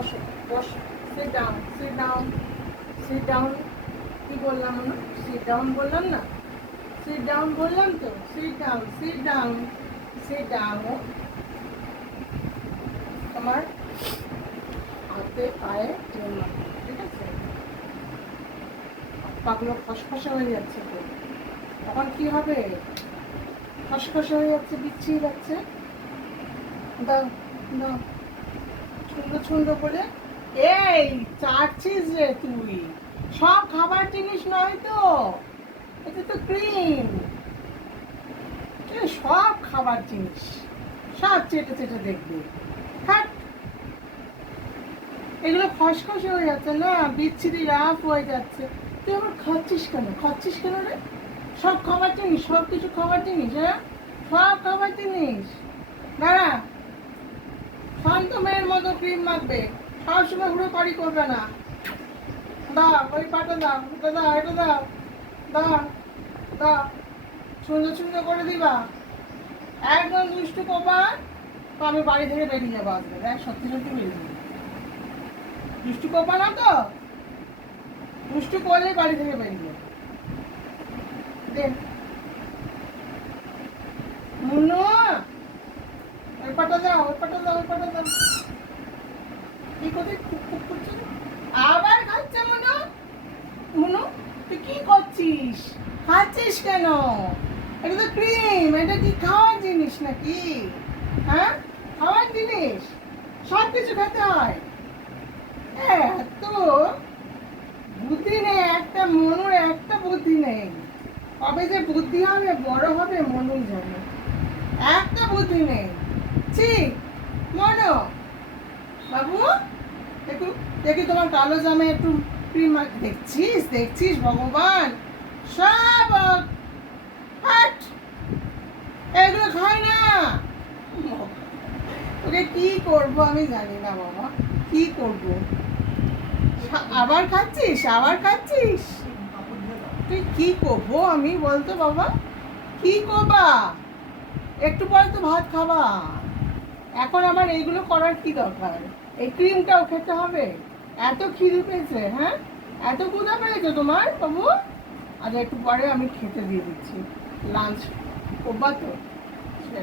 বসো বসো, sit down, sit down, sit down. কি বললাম না? সিট ডাউন বললাম না? সিট ডাউন বললাম তো, sit down, sit down, sit down. তোমার হাতে পায়ে তেল মাখো, ঠিক আছে? পাগুলো খসখসে হয়ে যাচ্ছে তো, তখন কি হবে? খসখসে হয়ে যাচ্ছে, বিচ্ছিরি যাচ্ছে। দাও দাও, সুন্দর সুন্দর করে। এই চাটছিস রে তুই? সব খাবার জিনিস নয় তো, এটা তো ক্রিম। সব খাবার জিনিস সব চেটে চেটে দেখবি। হ্যাঁ, এগুলো খসখসে হয়ে যাচ্ছে না, বিচ্ছিরি রাফ হয়ে যাচ্ছে। তুই আবার খাচ্ছিস কেন? খাচ্ছিস কেন রে? সব খাবার জিনিস, সব কিছু খাবার জিনিস, হ্যাঁ সব খাবার জিনিস। দাঁড়া, শান্ত মেয়ের মতো ক্রিম মাখবে, সবসময় হুড়ো পাড়ি করবে না। দাও ওই পাটা দাও, এটা দাও, এটা দাও, দাও দাও, সুন্দর সুন্দর করে দিবা। একদম দুষ্টু কোপার তো আমি বাড়ি থেকে বেরিয়ে যাবো আসবে। দেখ সত্যি সত্যি বেরিয়ে যাবো। দুষ্টু কোপা না তো, দুষ্টু করলেই বাড়ি থেকে বেরিয়ে যাবো। দেখ মুন্নু, ওই পাটা দাও, ওই পাটা দাও, ওই পাটা দাও। কি করতে খুব খুব করছে? আবার খাচ্ছে মুনু। মুনু তুই কি করছিস? খাচ্ছিস কেন? এটা তো ক্রিম, এটা কি খাওয়ার জিনিস নাকি? হ্যাঁ, খাওয়ার জিনিস, সব কিছু খেতে হয়। এত বুদ্ধি নেই একটা, মনুর একটা বুদ্ধি নেই। কবে যে বুদ্ধি হবে, বড় হবে, মনুই জানে। একটা বুদ্ধি নেই। ছি মনু, বাবু একটু দেখি তোমার কালো জামে একটু ক্রিম। দেখছিস দেখছিস ভগবান, সব হাট, এগুলো খাই না। ওকে কি করব আমি জানি না বাবা, কি করব। আবার খাচ্ছিস, আবার খাচ্ছিস? তুই কি করবো আমি বলতো বাবা, কি করবা? একটু পরে তো ভাত খাবা, এখন আবার এইগুলো করার কি দরকার? এই ক্রিমটাও খেতে হবে? এত খিদে পেয়েছে? হ্যাঁ, এত ক্ষুধা পেয়েছে তোমার বাবু? আজ একটু পরে আমি খেতে দিয়ে দিচ্ছি, লাঞ্চ করবা তো? সেটা